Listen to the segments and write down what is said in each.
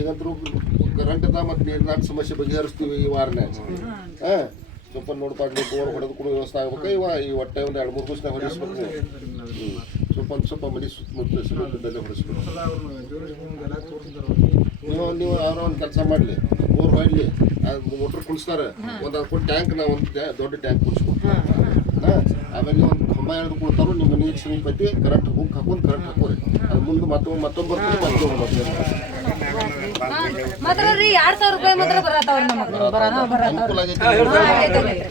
ಈಗಂತರೂ ಕರೆಂಟ್ದ ಮತ್ತು ನೀರಿನ ಸಮಸ್ಯೆ ಬಗೆಹರಿಸ್ತೀವಿ ಈ ವಾರನೇ ಹಾಂ ಸ್ವಲ್ಪ ನೋಡ್ಕೊಂಡು ಬೋರ್ ಹೊಡೆದು ಕೂಡ ವ್ಯವಸ್ಥೆ ಆಗ್ಬೇಕು? ಇವ ಈ ಹೊಟ್ಟೆ ಒಂದು ಎರಡು ಮೂರು ದಿವಸ ಹೊಡಿಸ್ಬೇಕು. ಸ್ವಲ್ಪ ಒಂದು ಸ್ವಲ್ಪ ಮನೆ ಸುತ್ತಮುತ್ತ ಸುತ್ತಮುತ್ತದಲ್ಲೇ ಹೊಡಿಸ್ಬೇಕು. ನೀವು ನೀವು ಯಾರೋ ಒಂದು ಕೆಲಸ ಮಾಡಲಿ ಬೋರ್ ಹೊಡ್ಲಿ ಅದು ಮೋಟ್ರ್ ಕುಣಿಸ್ತಾರೆ ಒಂದು ಅದು ಕೊಟ್ಟು ಟ್ಯಾಂಕ್ ನಾವು ಒಂದು ದೊಡ್ಡ ಟ್ಯಾಂಕ್ ಕುಣಿಸ್ಕೊಡ್ತೀವಿ ಆಮೇಲೆ ಒಂದು ಕಂಬ ಎಳೆದು ಕೊಡ್ತಾರೋ ನಿಮ್ಮ ನೀರು ಸಮೀಪ ಕರೆಕ್ಟ್ ಕರೆಂಟ್ ಹುಕ್ ಹಾಕೊಂಡು ಕರೆಂಟ್ ಹಾಕೋರಿ ಅದು ಮುಂದೆ ಮತ್ತೊಮ್ಮೆ ಮತ್ತೊಂದು ಬರ್ತದೆ ಮತ್ತೊಮ್ಮೆ ಬರ್ತದೆ ಅನುಕೂಲ ಆಗೈತಿ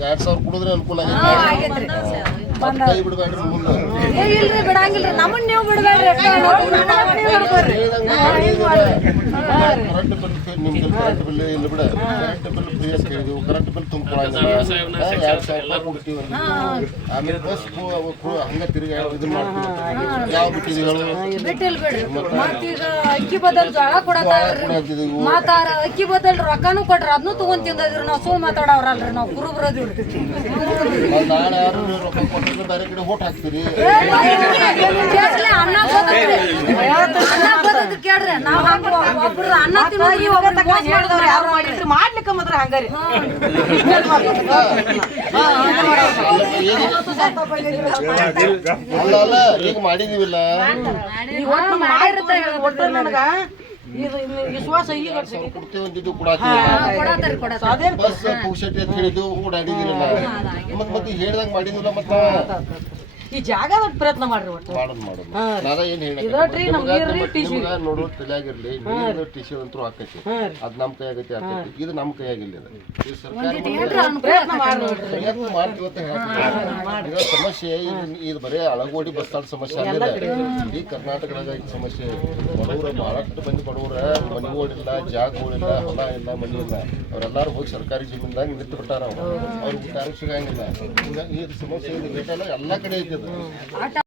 ಎರಡ್ ಸಾವಿರ ಕುಡಿದ್ರೆ ಅನುಕೂಲ ಆಗೈತಿ ಇಲ್ರಿ ಬಿಡಂಗಿಲ್ರಿ. ನಮ್ಮನ್ನ ನೀವು ಬಿಡಬೇಡ್ರಿ ಕರೆಂಟ್ ಬಿಲ್ ಕರೆಂಟ್ ಬಿಲ್ ಇಲ್ಲ ಬಿಡ. ಕರೆಂಟ್ ಬಿಲ್ ಫ್ರೀ ಅಂತ ಹೇಳಿದ್ವು ಕರೆಂಟ್ ಬಿಲ್ ತುಂಬಿಕೊಳಂಗಿಲ್ಲ ಎರಡು ಸಾವಿರ ಕೊಡ್ತೀವಿ ಆಮೇಲೆ ಬಸ್ ಹಂಗ ತಿರುಗಿ ಇದನ್ನ ಮಾಡ್ತೀವಿ. ಯಾವ ಬಿಟ್ಟಿದ್ದೀವಿ ಹೇಳು. ಬಿಟ್ಟಿಲ್ ಬಿಡ್ರಿ. ಮತ್ತೀಗ ಅಕ್ಕಿ ಬದಲ್ ಜೋಳ ಮಾತಾರ ಅಕ್ಕಿ ಬದಲ್ ರೊಕ್ಕನೂ ಕೊಟ್ರ ಅದನ್ನು ತಗೊಂಡ್ ತಿಂದಿದ್ರು ನಾವು ಸುಳ್ಳು ಮಾತಾಡವ್ರಲ್ರಿ. ನಾವು ಕುರು ಬರೋದಿವ್ರಿ ನಾಳೆ ಯಾರು ರೊಕ್ಕ ಬೇರೆ ಕಡೆ ಓಟ್ ಹಾಕ್ತೀರಿ ಮಾಡ್ಲಿಕ್ಕೆ ಮಾತ್ರ ಹಂಗಾರಿ ಅಲ್ಲ ಅಲ್ಲ ಈಗ ಮಾಡಿದೀವಿಲ್ಲ ಒಟ್ಟು ನನಗ ಇದು ವಿಶ್ವಾಸ ಈಗ ಕೂಡ ಕೊಡತಾರಿ ಕೊಡತಾರ. ಅದೇನ್ ಬಸ್ ಪುಕ್ಷಟಿ ಅಂತ ಹೇಳಿದ್ದು ಓಡಾಡಿದಿರಲ್ಲ ಮತ್ತೆ ಮತ್ತೆ ಹೇಳ್ದಂಗ್ ಮಾಡಿದಿಲ್ಲ ಮತ್ತ? ಈ ಜಾಗದ ಪ್ರಯತ್ನ ಮಾಡ್ರಿ ಒಟ್ಟು. ಮಾಡೋದು ಮಾಡೋದು. ನಾದ ಏನ್ ಇದೋಟ್ರಿ ನಮ್ ನೀರ್ರಿ tissue. ನಿಮ್ಗ ನೋಡೋ ಟಿಶ್ಯೂ ಅಂತೂ ಆಕೈತಿ. ಅದ್ ನಮ್ ಕೈಯಾಗೈತಿ ಆಕೈತಿ. ಇದು ನಮ್ ಕೈಯಾಗಿಲ್ಲ ಇದು. ಈ ಸರ್ಕಾರ ಪ್ರಯತ್ನ ಮಾಡ್ರಿ. ಪ್ರಯತ್ನ ಮಾಡ್ತೀವಿ ಅಂತ ಹೇಳ್ತೀವಿ. ಈಗ ಸಮಸ್ಯೆ ಇದು- ಇದು ಬರೇ ಅಳಗೋಡಿ ಬಸ್ ಸ್ಟಾಂಡ್ ಸಮಸ್ಯೆ ಅಲ್ಲ ಇಡೀ ಕರ್ನಾಟಕದಾಗ ಈ ಸಮಸ್ಯೆ ಬಡವ್ರ ಬಹಳಷ್ಟು ಮಂದಿ ಬಡವ್ರ. ಮನೆಗಳಿಲ್ಲ ಜಾಗಗಳಿಲ್ಲ ಹೊಲ ಇಲ್ಲ ಮನೆ ಇಲ್ಲ. ಅವರೆಲ್ಲರೂ ಹೋಗಿ ಸರ್ಕಾರಿ ಜಮೀನ್ದಾಗ ನಿಂತು ಬಿಟ್ಟಾರ ಅವ್ರು ಅವ್ರಿಗೆ ಕಾರ್ಯ ಸಿಗಂಗಿಲ್ಲ ಹಿಂಗಾಗಿ ಈ ಸಮಸ್ಯೆ ಇದು ಎಲ್ಲ ಕಡೆ ಐತಿ ಇದು 嗯。